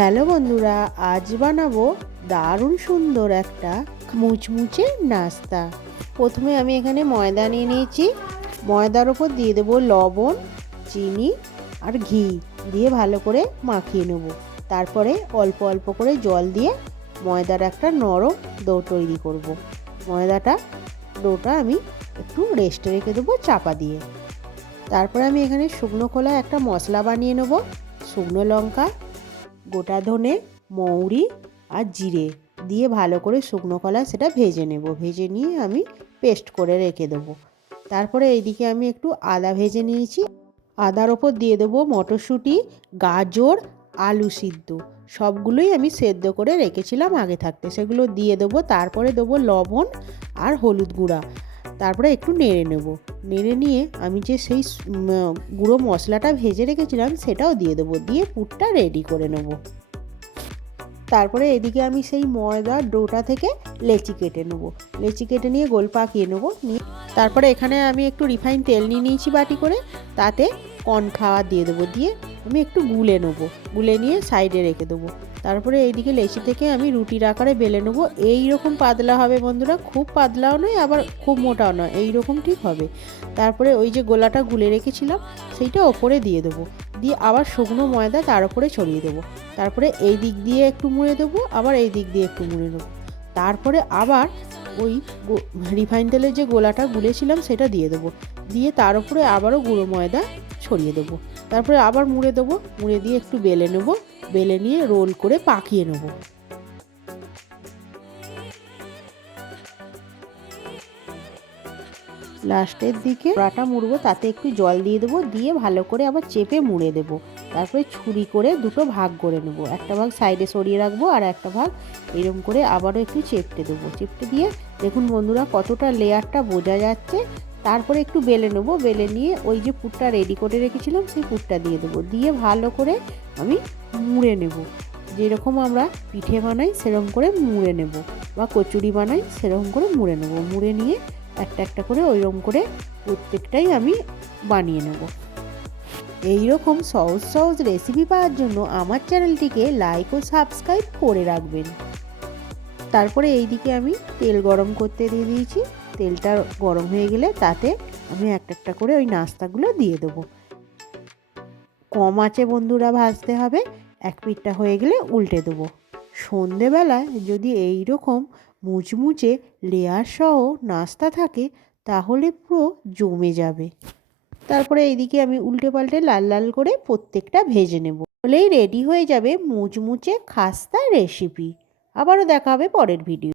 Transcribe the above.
Hello বন্ধুরা, আজ বানাবো দারুণ সুন্দর একটা মুচমুচে নাস্তা। প্রথমে আমি এখানে ময়দা নিয়ে নিয়েছি। ময়দার ওপর দিয়ে দেবো লবণ, চিনি আর ঘি দিয়ে ভালো করে মাখিয়ে নেব। তারপরে অল্প অল্প করে জল দিয়ে ময়দার একটা নরম ডো তৈরি করব। ডোটা আমি একটু রেস্টে রেখে দেবো চাপা দিয়ে। তারপরে আমি এখানে শুকনো খোলায় একটা মশলা বানিয়ে নেব। শুকনো লঙ্কা, গোটা ধনে, মৌরি আর জিরে দিয়ে ভালো করে শুকনো কলায় সেটা ভেজে নেব। ভেজে নিয়ে আমি পেস্ট করে রেখে দেবো। তারপরে এইদিকে আমি একটু আদা ভেজে নিয়েছি। আদার ওপর দিয়ে দেবো মটরশুঁটি, গাজর, আলু সিদ্ধ সবগুলোই আমি সেদ্ধ করে রেখেছিলাম আগে থাকতে, সেগুলো দিয়ে দেবো। তারপরে দেবো লবণ আর হলুদ গুঁড়া। তারপরে একটু নেড়ে নেব। নেড়ে নিয়ে আমি যে সেই গুঁড়ো মশলাটা ভেজে রেখেছিলাম সেটাও দিয়ে দেবো। দিয়ে পুরটা রেডি করে নেব। তারপরে এদিকে আমি সেই ময়দার ডোটা থেকে লেচি কেটে নেব। লেচি কেটে নিয়ে গোল পাকিয়ে নেব। নিয়ে তারপরে এখানে আমি একটু রিফাইন তেল নিয়ে নিয়েছি বাটি করে, তাতে কর্নফ্লাওয়ার দিয়ে দেবো। দিয়ে আমি একটু গুলে নেবো। গুলে নিয়ে সাইডে রেখে দেবো। তারপরে এইদিকে লেচি থেকে আমি রুটির আকারে বেলে নেবো। এই রকম পাতলা হবে বন্ধুরা, খুব পাতলাও নয় আবার খুব মোটাও নয়, এই রকম ঠিক হবে। তারপরে ওই যে গোলাটা গুলে রেখেছিলাম সেইটা ওপরে দিয়ে দেবো। দিয়ে আবার শুকনো ময়দা তার উপরে ছড়িয়ে দেবো। তারপরে এই দিক দিয়ে একটু মুড়ে দেবো, আবার এই দিক দিয়ে একটু মুড়ে দেবো। তারপরে আবার ওই রিফাইন তেলের যে গোলাটা গুলেছিলাম সেটা দিয়ে দেবো। দিয়ে তার উপরে আবারও গুঁড়ো ময়দা ছড়িয়ে দেবো। তারপরে আবার মুড়ে দেবো। মুড়ে দিয়ে একটু বেলে নেবো। বেলে নিয়ে রোল করে পাকিয়ে নেবো। লাস্টের দিকে কড়াটা মুড়বো, তাতে একটু জল দিয়ে দেবো। দিয়ে ভালো করে আবার চেপে মুড়ে দেবো। তারপরে ছুরি করে দুটো ভাগ করে নেবো। একটা ভাগ সাইডে সরিয়ে রাখবো আর একটা ভাগ এরকম করে আবারও একটু চেপটে দেবো। চেপটে দিয়ে দেখুন বন্ধুরা কতটা লেয়ারটা বোঝা যাচ্ছে। তারপরে একটু বেলে নেবো। বেলে নিয়ে ওই যে পুরটা রেডি করে রেখেছিলাম সেই পুরটা দিয়ে দেবো। দিয়ে ভালো করে আমি মুড়ে নেব। যেরকম আমরা পিঠে বানাই সেরকম করে মুড়ে নেব, বা কচুরি বানাই সেরকম করে মুড়ে নেব। মুড়ে নিয়ে একটা একটা করে ওইরকম করে প্রত্যেকটাই আমি বানিয়ে নেব। এই রকম সহজ সহজ রেসিপি পাওয়ার জন্য আমার চ্যানেলটিকে লাইক ও সাবস্ক্রাইব করে রাখবেন। তারপরে এইদিকে আমি তেল গরম করতে দিয়ে দিয়েছি। তেলটা গরম হয়ে গেলে তাতে আমি একটা একটা করে ওই নাস্তাগুলো দিয়ে দেবো। কম আঁচে বন্ধুরা ভাজতে হবে। এক পিঠটা হয়ে গেলে উল্টে দেবো। সন্ধেবেলায় যদি এই রকম মুচমুচে লেয়ার সহ নাস্তা থাকে তাহলে পুরো জমে যাবে। তারপরে এইদিকে আমি উল্টে পাল্টে লাল লাল করে প্রত্যেকটা ভেজে নেব। হলেই রেডি হয়ে যাবে মুচমুচে খাস্তা রেসিপি। আবারও দেখা হবে পরের ভিডিও।